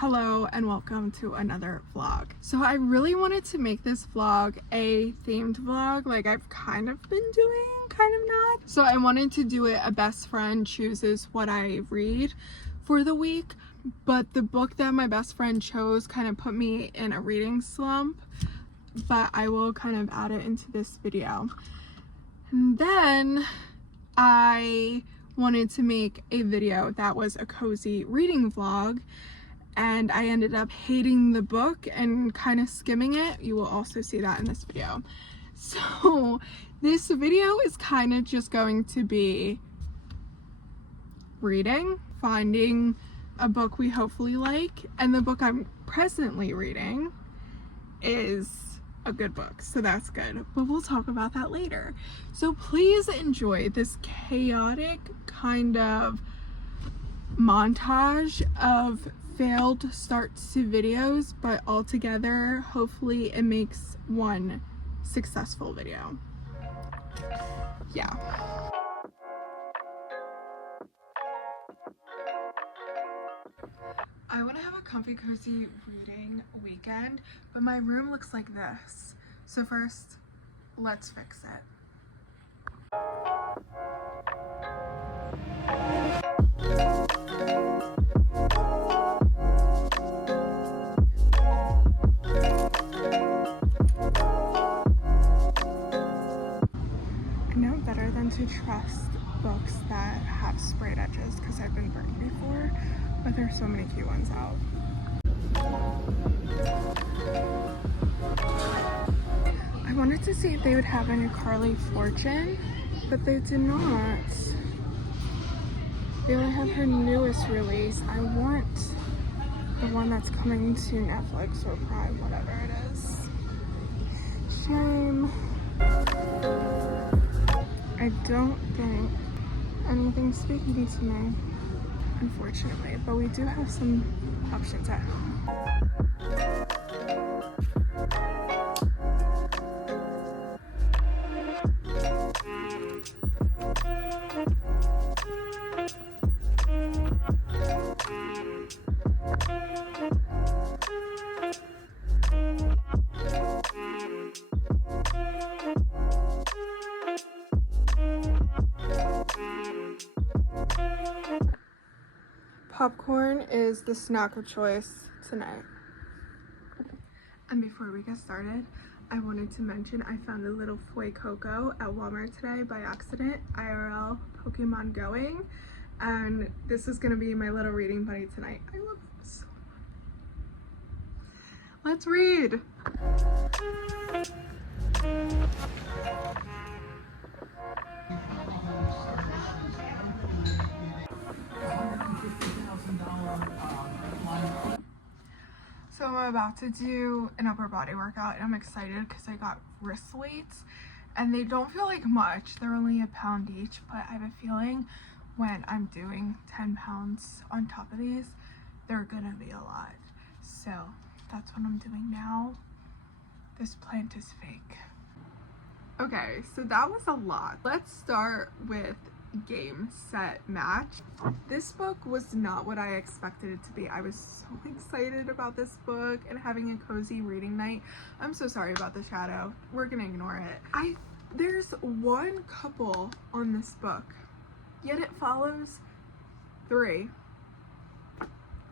Hello and welcome to another vlog. So I really wanted to make this vlog a themed vlog, like I've kind of been doing, kind of not. So I wanted to do it a best friend chooses what I read for the week, but the book that my best friend chose kind of put me in a reading slump, but I will kind of add it into this video. And then I wanted to make a video that was a cozy reading vlog, and I ended up hating the book and kind of skimming it. You will also see that in this video. So this video is kind of just going to be reading, finding a book we hopefully like, and the book I'm presently reading is a good book, so that's good, but we'll talk about that later. So please enjoy this chaotic kind of montage of failed starts to videos, but all together hopefully it makes one successful video. Yeah. I want to have a comfy cozy reading weekend, but my room looks like this. So first, let's fix it. I know better than to trust books that have sprayed edges because I've been burned before, but there's so many cute ones out. I wanted to see if they would have any Carly Fortune, but they did not. They only have her newest release. I want the one that's coming to Netflix or Prime, whatever it is. Shame. I don't think anything's speaking to me, unfortunately, but we do have some options at home. Popcorn is the snack of choice tonight. And before we get started, I wanted to mention I found a little Foy Coco at Walmart today by accident, IRL Pokemon Going, and this is gonna be my little reading buddy tonight. I love it so much. Let's read. So I'm about to do an upper body workout and I'm excited because I got wrist weights and they don't feel like much. They're only a pound each, but I have a feeling when I'm doing 10 pounds on top of these, they're gonna be a lot. So that's what I'm doing now. This plant is fake. Okay, so that was a lot. Let's start with Game, Set, Match. This book was not what I expected it to be. I was so excited about this book and having a cozy reading night. I'm so sorry about the shadow. We're gonna ignore it. There's one couple on this book, yet it follows three.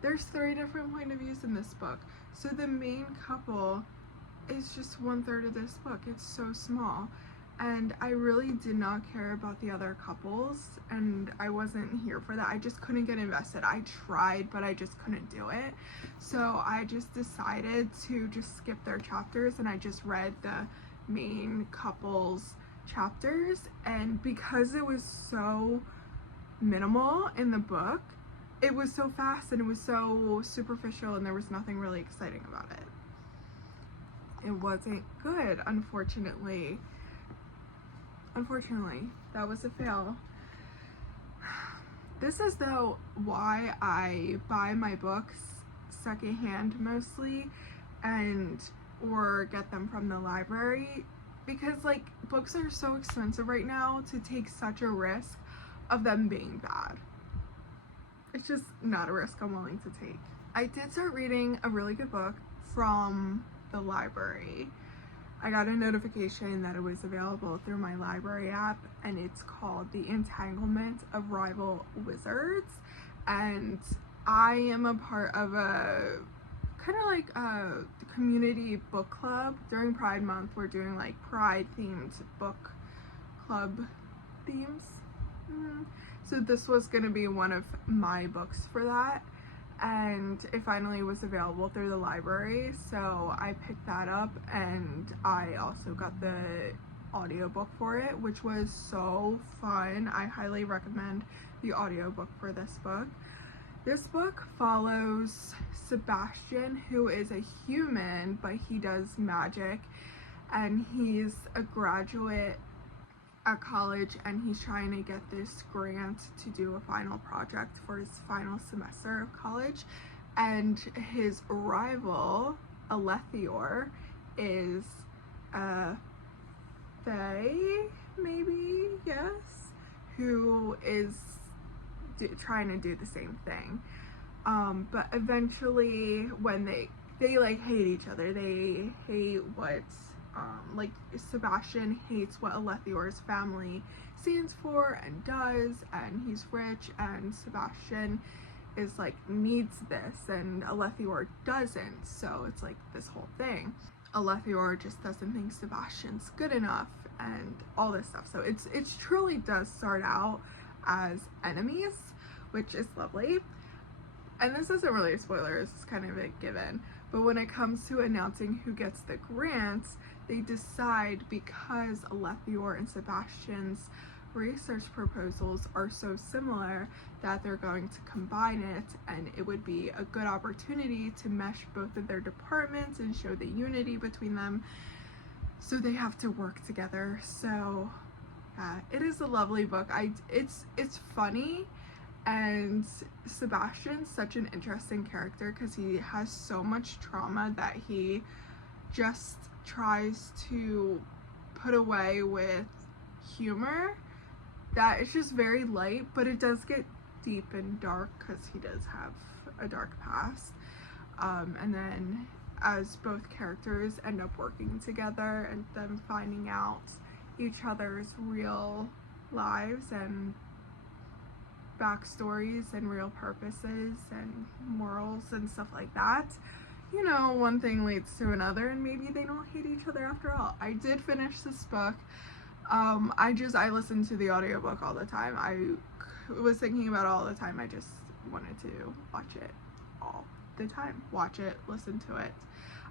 There's 3 different point of views in this book. So the main couple is just 1/3 of this book. It's so small. And I really did not care about the other couples, and I wasn't here for that. I just couldn't get invested. I tried, but I just couldn't do it. So I just decided to just skip their chapters, and I just read the main couple's chapters. And because it was so minimal in the book, it was so fast and it was so superficial and there was nothing really exciting about it. It wasn't good, unfortunately. Unfortunately, that was a fail. This is though why I buy my books secondhand mostly, or get them from the library, because like books are so expensive right now to take such a risk of them being bad. It's just not a risk I'm willing to take. I did start reading a really good book from the library. I got a notification that it was available through my library app, and it's called The Entanglement of Rival Wizards. And I am a part of a kind of like a community book club. During Pride Month, we're doing like Pride themed book club themes. So this was going to be one of my books for that, and it finally was available through the library, so I picked that up, and I also got the audiobook for it, which was so fun. I highly recommend the audiobook for this book. This book follows Sebastian, who is a human, but he does magic, and he's a graduate at college, and he's trying to get this grant to do a final project for his final semester of college. And his rival, Alethior, is a fae, maybe, yes, who is trying to do the same thing. But eventually, when they like hate each other, they hate what like Sebastian hates what Alethior's family stands for and does, and he's rich, and Sebastian is like needs this and Alethior doesn't, so it's like this whole thing. Alethior just doesn't think Sebastian's good enough and all this stuff. So it truly does start out as enemies, which is lovely. And this isn't really a spoiler, it's kind of a given. But when it comes to announcing who gets the grants, they decide, because Alethior and Sebastian's research proposals are so similar, that they're going to combine it, and it would be a good opportunity to mesh both of their departments and show the unity between them. So they have to work together. So yeah, it is a lovely book. It's funny. And Sebastian's such an interesting character because he has so much trauma that he just tries to put away with humor, that it's just very light, but it does get deep and dark because he does have a dark past. And then as both characters end up working together and them finding out each other's real lives and backstories and real purposes and morals and stuff like that, you know, one thing leads to another, and maybe they don't hate each other after all. I did finish this book. I listen to the audiobook all the time. I was thinking about it all the time. I just wanted to watch it all the time. Watch it, listen to it.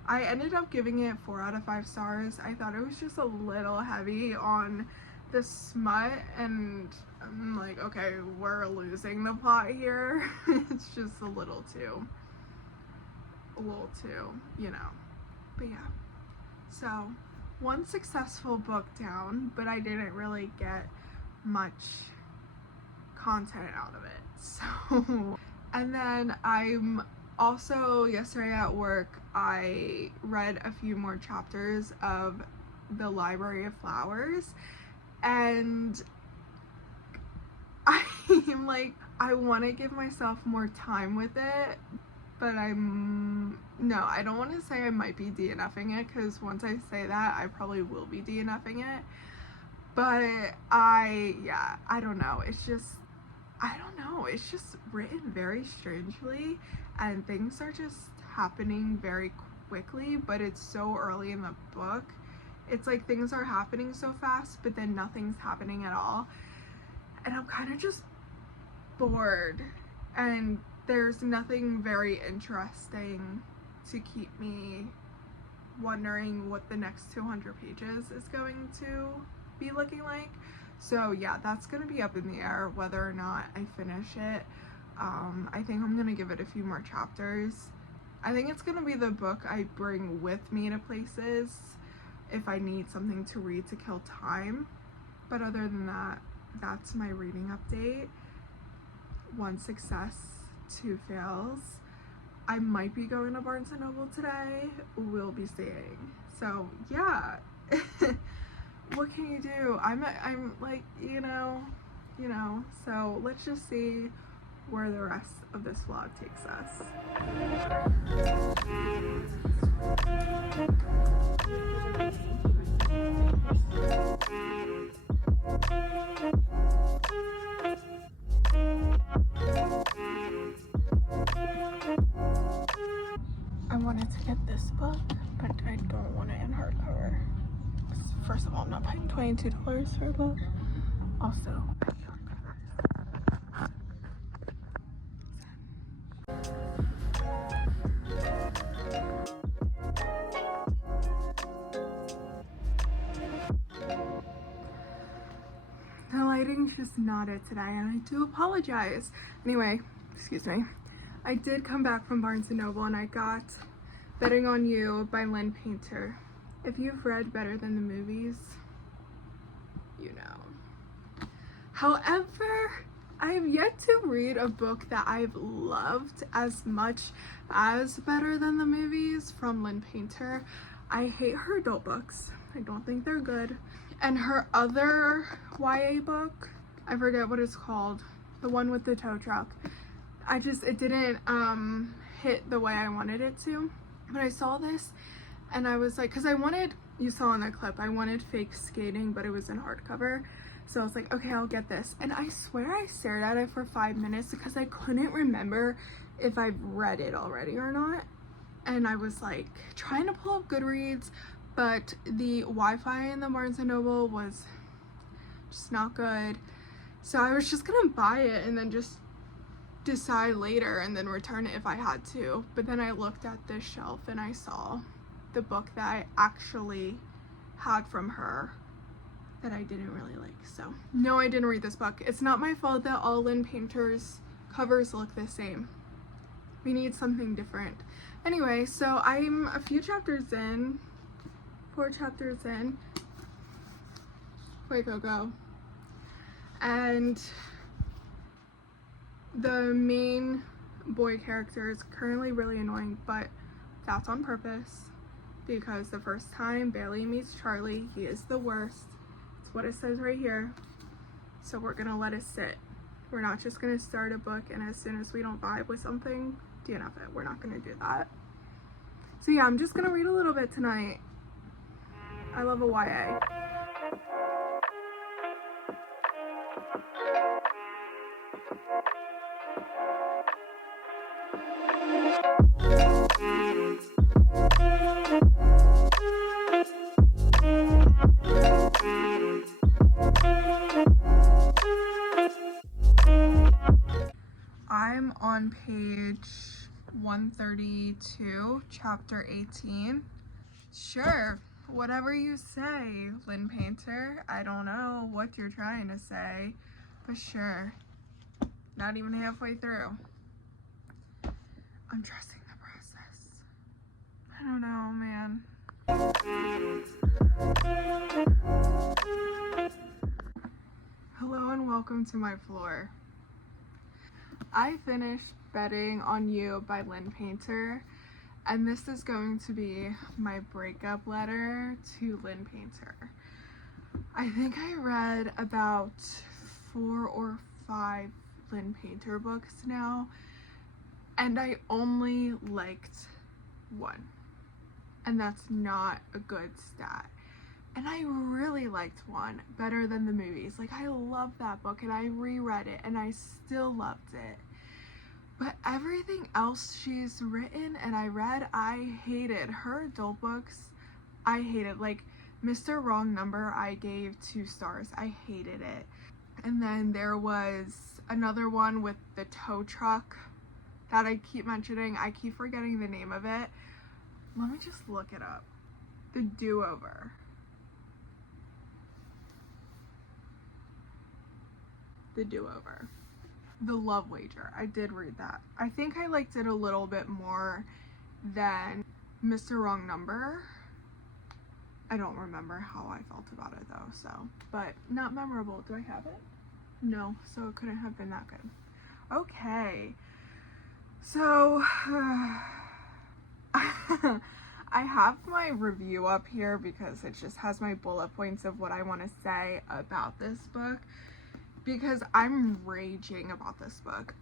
I ended up giving it 4 out of 5 stars. I thought it was just a little heavy on the smut, and I'm like, okay, we're losing the plot here. It's just a little too, you know. But yeah, so one successful book down, but I didn't really get much content out of it. So, and then I'm also, yesterday at work, I read a few more chapters of The Library of Flowers, and I'm like, I want to give myself more time with it, but I don't want to say I might be DNFing it, because once I say that, I probably will be DNFing it. But I don't know. It's just written very strangely, and things are just happening very quickly, but it's so early in the book. It's like things are happening so fast, but then nothing's happening at all. And I'm kind of just bored, and there's nothing very interesting to keep me wondering what the next 200 pages is going to be looking like. So yeah, that's gonna be up in the air whether or not I finish it. I think I'm gonna give it a few more chapters. I think it's gonna be the book I bring with me to places if I need something to read to kill time. But other than that, that's my reading update. 1 success, 2 fails. I might be going to Barnes & Noble today. We'll be seeing. So yeah, what can you do? I'm like, you know, so let's just see where the rest of this vlog takes us. I wanted to get this book, but I don't want it in hardcover. First of all, I'm not paying $22 for a book. Also, the lighting's just not it today, and I do apologize. Anyway, excuse me. I did come back from Barnes & Noble and I got Betting on You by Lynn Painter. If you've read Better Than the Movies, you know. However, I have yet to read a book that I've loved as much as Better Than the Movies from Lynn Painter. I hate her adult books. I don't think they're good. And her other YA book, I forget what it's called, the one with the tow truck, it didn't hit the way I wanted it to. But I saw this and I was like, because you saw in the clip, I wanted Fake Skating, but it was in hardcover. So I was like, okay, I'll get this. And I swear I stared at it for 5 minutes because I couldn't remember if I've read it already or not. And I was like trying to pull up Goodreads, but the Wi-Fi in the Barnes & Noble was just not good. So I was just gonna buy it and then just decide later and then return it if I had to. But then I looked at this shelf and I saw the book that I actually had from her that I didn't really like. So no, I didn't read this book. It's not my fault that all Lynn Painter's covers look the same. We need something different. Anyway, so I'm a few chapters in, 4 chapters in. Wait, go. And the main boy character is currently really annoying, but that's on purpose because the first time Bailey meets Charlie, he is the worst. That's what it says right here. So we're gonna let it sit. We're not just gonna start a book and as soon as we don't vibe with something, DNF it. We're not gonna do that. So yeah, I'm just gonna read a little bit tonight. I love a YA. I'm on page 132, chapter 18. Sure, whatever you say, Lynn Painter. I don't know what you're trying to say, but sure. Not even halfway through. I'm trusting the process. I don't know, man. Hello and welcome to my floor. I finished Betting on You by Lynn Painter, and this is going to be my breakup letter to Lynn Painter. I think I read about 4 or 5 Lynn Painter books now, and I only liked 1, and that's not a good stat. And I really liked 1, Better Than the Movies. Like, I loved that book and I reread it and I still loved it. But everything else she's written and I read, I hated. Her adult books, I hated. Like, Mr. Wrong Number, I gave 2 stars. I hated it. And then there was another one with the tow truck that I keep mentioning. I keep forgetting the name of it. Let me just look it up. The Do-Over. The Do-Over. The Love Wager. I did read that. I think I liked it a little bit more than Mr. Wrong Number. I don't remember how I felt about it though, so. But not memorable. Do I have it? No, so it couldn't have been that good. Okay. So, I have my review up here because it just has my bullet points of what I want to say about this book. because I'm raging about this book.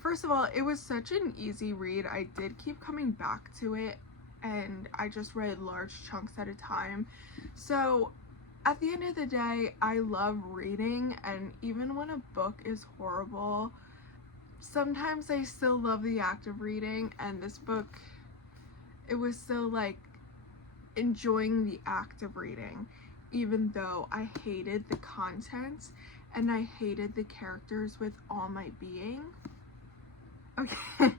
First of all, it was such an easy read. I did keep coming back to it, and I just read large chunks at a time. So at the end of the day, I love reading, and even when a book is horrible, sometimes I still love the act of reading, and this book, it was still like enjoying the act of reading, even though I hated the content and I hated the characters with all my being. Okay,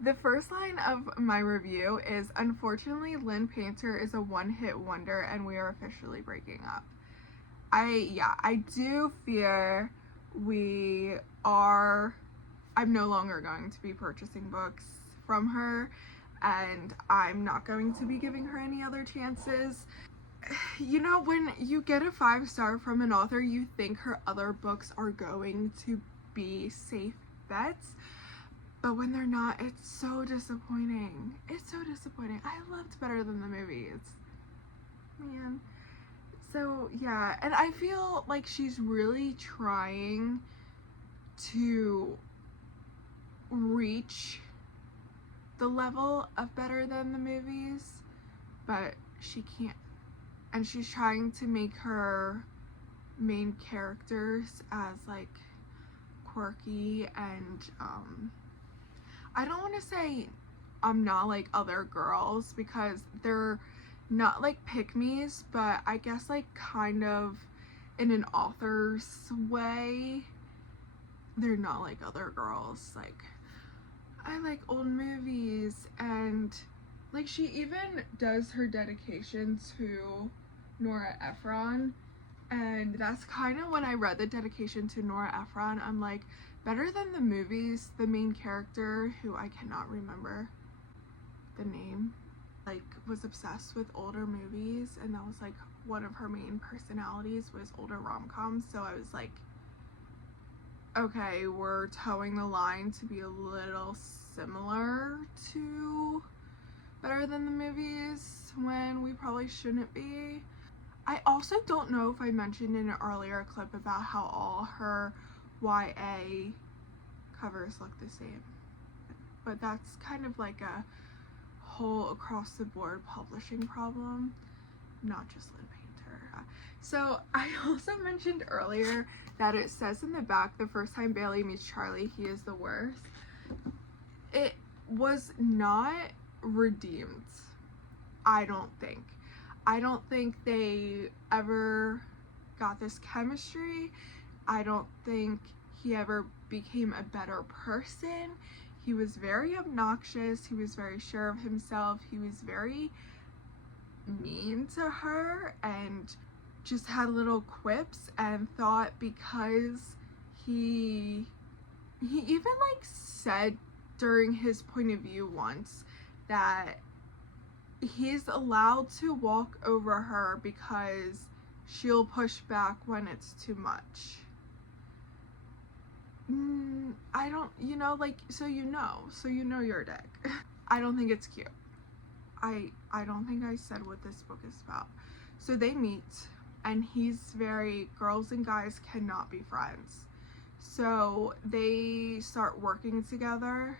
the first line of my review is, unfortunately, Lynn Painter is a one-hit wonder and we are officially breaking up. I do fear I'm no longer going to be purchasing books from her, and I'm not going to be giving her any other chances. You know, when you get a 5-star from an author, you think her other books are going to be safe bets, but when they're not, it's so disappointing. It's so disappointing. I loved Better Than the Movies. Man. So, yeah, and I feel like she's really trying to reach the level of Better Than the Movies, but she can't. And she's trying to make her main characters as like quirky and I don't want to say not like other girls, because they're not like pick-me's, but I guess like kind of in an author's way, they're not like other girls. Like, I like old movies, and like she even does her dedication to Nora Ephron, and that's kind of when I read the dedication to Nora Ephron, I'm like, Better Than the Movies, the main character, who I cannot remember the name, like was obsessed with older movies, and that was like one of her main personalities, was older rom-coms. So I was like, okay, we're towing the line to be a little similar to Better Than the Movies when we probably shouldn't be. I also don't know if I mentioned in an earlier clip about how all her YA covers look the same, but that's kind of like a whole across the board publishing problem, not just Lynn Painter. So I also mentioned earlier that it says in the back, the first time Bailey meets Charlie, he is the worst. It was not redeemed, I don't think they ever got this chemistry. I don't think he ever became a better person. He was very obnoxious, he was very sure of himself, he was very mean to her, and just had little quips, and thought because he even like said during his point of view once that he's allowed to walk over her because she'll push back when it's too much. I don't, like, so you know you're a dick. I don't think it's cute. I don't think I said what this book is about. So they meet, and he's very, girls and guys cannot be friends. So they start working together,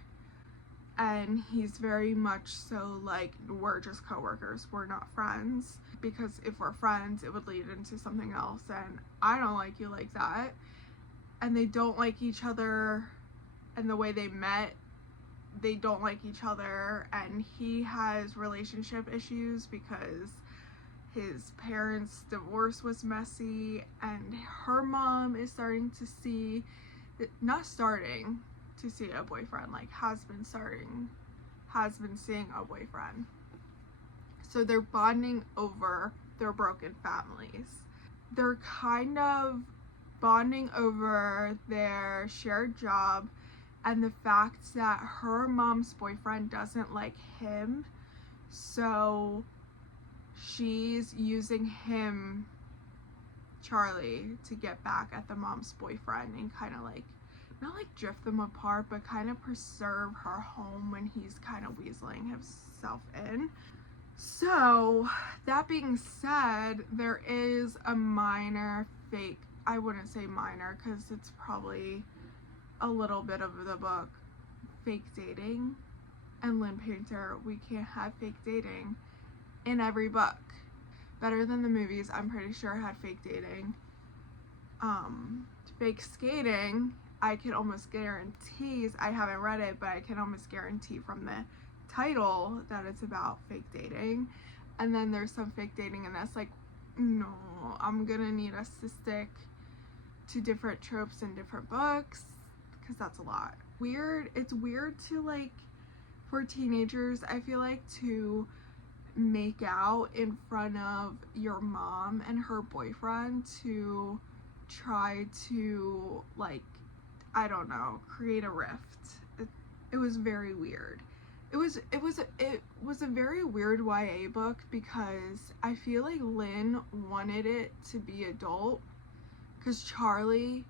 and he's very much so like, we're just co-workers, we're not friends, because if we're friends it would lead into something else, and I don't like you like that. And they don't like each other, and the way they met, they don't like each other, and he has relationship issues because his parents' divorce was messy, and her mom is starting to see, not starting to see a boyfriend, like has been seeing a boyfriend. So they're bonding over their broken families. They're kind of bonding over their shared job and the fact that her mom's boyfriend doesn't like him, so she's using him, Charlie, to get back at the mom's boyfriend and kind of like, not like drift them apart, but kind of preserve her home when he's kind of weaseling himself in. So that being said, there is a minor fake I wouldn't say minor because it's probably a little bit of the book, fake dating. And Lynn Painter, we can't have fake dating in every book. Better Than the Movies, I'm pretty sure had fake dating. Fake skating, I can almost guarantee, I haven't read it, but I can almost guarantee from the title that it's about fake dating. And then there's some fake dating, and that's like, no, I'm gonna need us to stick to different tropes in different books, because that's a lot. It's weird to, like, for teenagers, I feel like, to make out in front of your mom and her boyfriend to try to, like, I don't know, create a rift. It was very weird. It was a very weird YA book because I feel like Lynn wanted it to be adult, because Charlie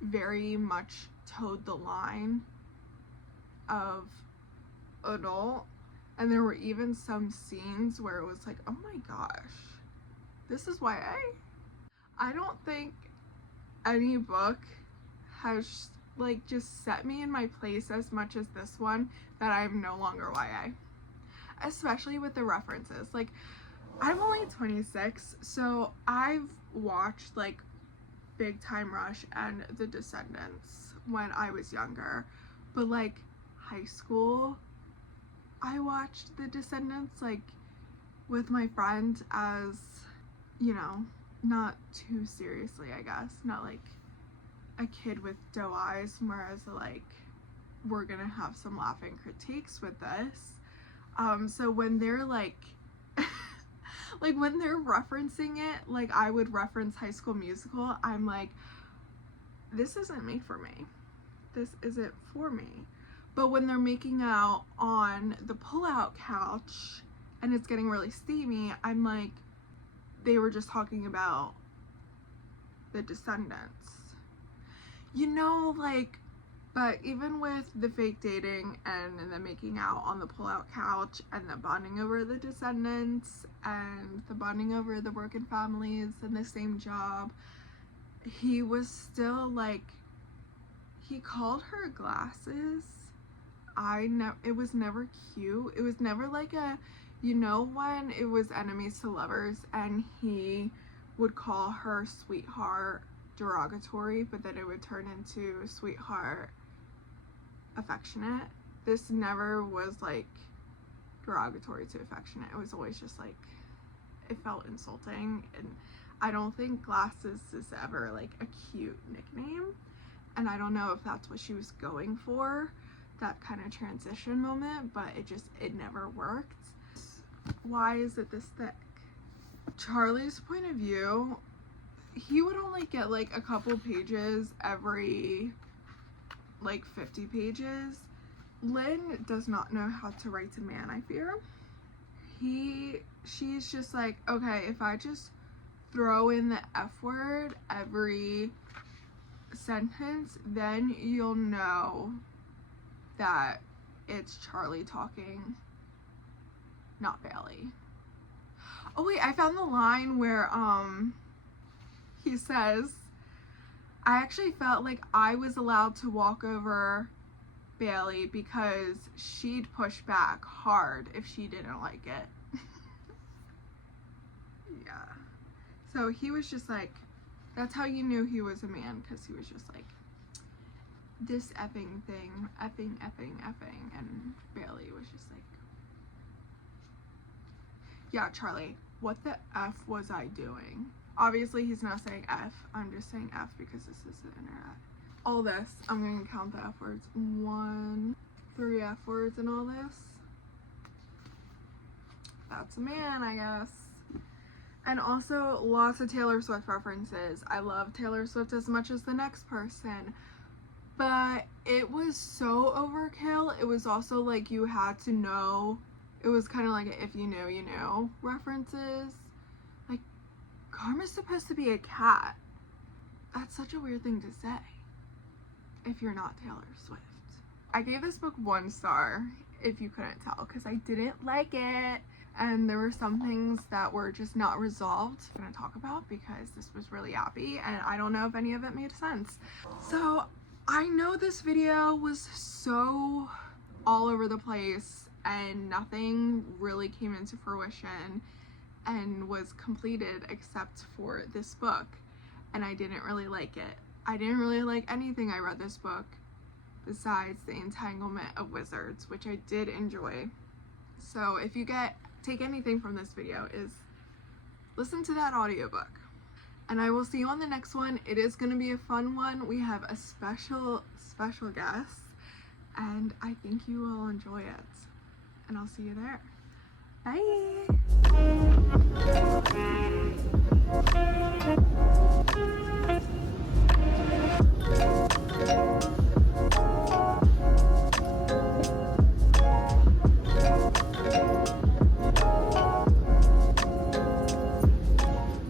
very much towed the line of adult, and there were even some scenes where it was like, oh my gosh, this is YA? I don't think any book has, like, just set me in my place as much as this one that I'm no longer YA. Especially with the references. Like, I'm only 26, so I've watched, like, Big Time Rush and The Descendants when I was younger. But, like, high school, I watched The Descendants, like, with my friend as, you know, not too seriously, I guess. Not like a kid with doe eyes, whereas, like, we're gonna have some laughing critiques with this. So when they're, like, like, when they're referencing it, like, I would reference High School Musical, I'm like, this isn't made for me. This isn't for me. But when they're making out on the pull-out couch and it's getting really steamy, I'm like, they were just talking about The Descendants. You know, like, but even with the fake dating and the making out on the pull-out couch and the bonding over The Descendants and the bonding over the working families and the same job, he was still, like, he called her glasses. It was never cute. It was never like a, you know, when it was enemies to lovers and he would call her sweetheart derogatory, but then it would turn into sweetheart affectionate. This never was, like, derogatory to affectionate. It was always just, like, it felt insulting, and I don't think glasses is ever, like, a cute nickname, and I don't know if that's what she was going for, that kind of transition moment, but it never worked. Why is it this thick? Charlie's point of view, he would only get, like, a couple pages every, like, 50 pages. Lynn does not know how to write to man, I fear. She's just like, okay, if I just throw in the F word every sentence, then you'll know that it's Charlie talking, not Bailey. Oh wait, I found the line where he says, I actually felt like I was allowed to walk over Bailey because she'd push back hard if she didn't like it. Yeah. So he was just like, that's how you knew he was a man, because he was just like, this effing thing, effing. And Bailey was just like, yeah, Charlie, what the F was I doing? Obviously, he's not saying F. I'm just saying F because this is the internet. All this, I'm going to count the F words. 3 F words in all this. That's a man, I guess. And also, lots of Taylor Swift references. I love Taylor Swift as much as the next person. But it was so overkill. It was also like you had to know. It was kind of like a if you knew, you know references. Like, Karma's supposed to be a cat. That's such a weird thing to say if you're not Taylor Swift. I gave this book 1 star, if you couldn't tell, because I didn't like it. and there were some things that were just not resolved I'm gonna talk about because this was really yappy and I don't know if any of it made sense. So I know this video was so all over the place and nothing really came into fruition and was completed except for this book, and I didn't really like it. I didn't really like anything I read this book besides The Entanglement of Wizards, which I did enjoy. So if you take anything from this video, is listen to that audiobook. And I will see you on the next one. It is going to be a fun one. We have a special guest, and I think you will enjoy it. And I'll see you there. Bye!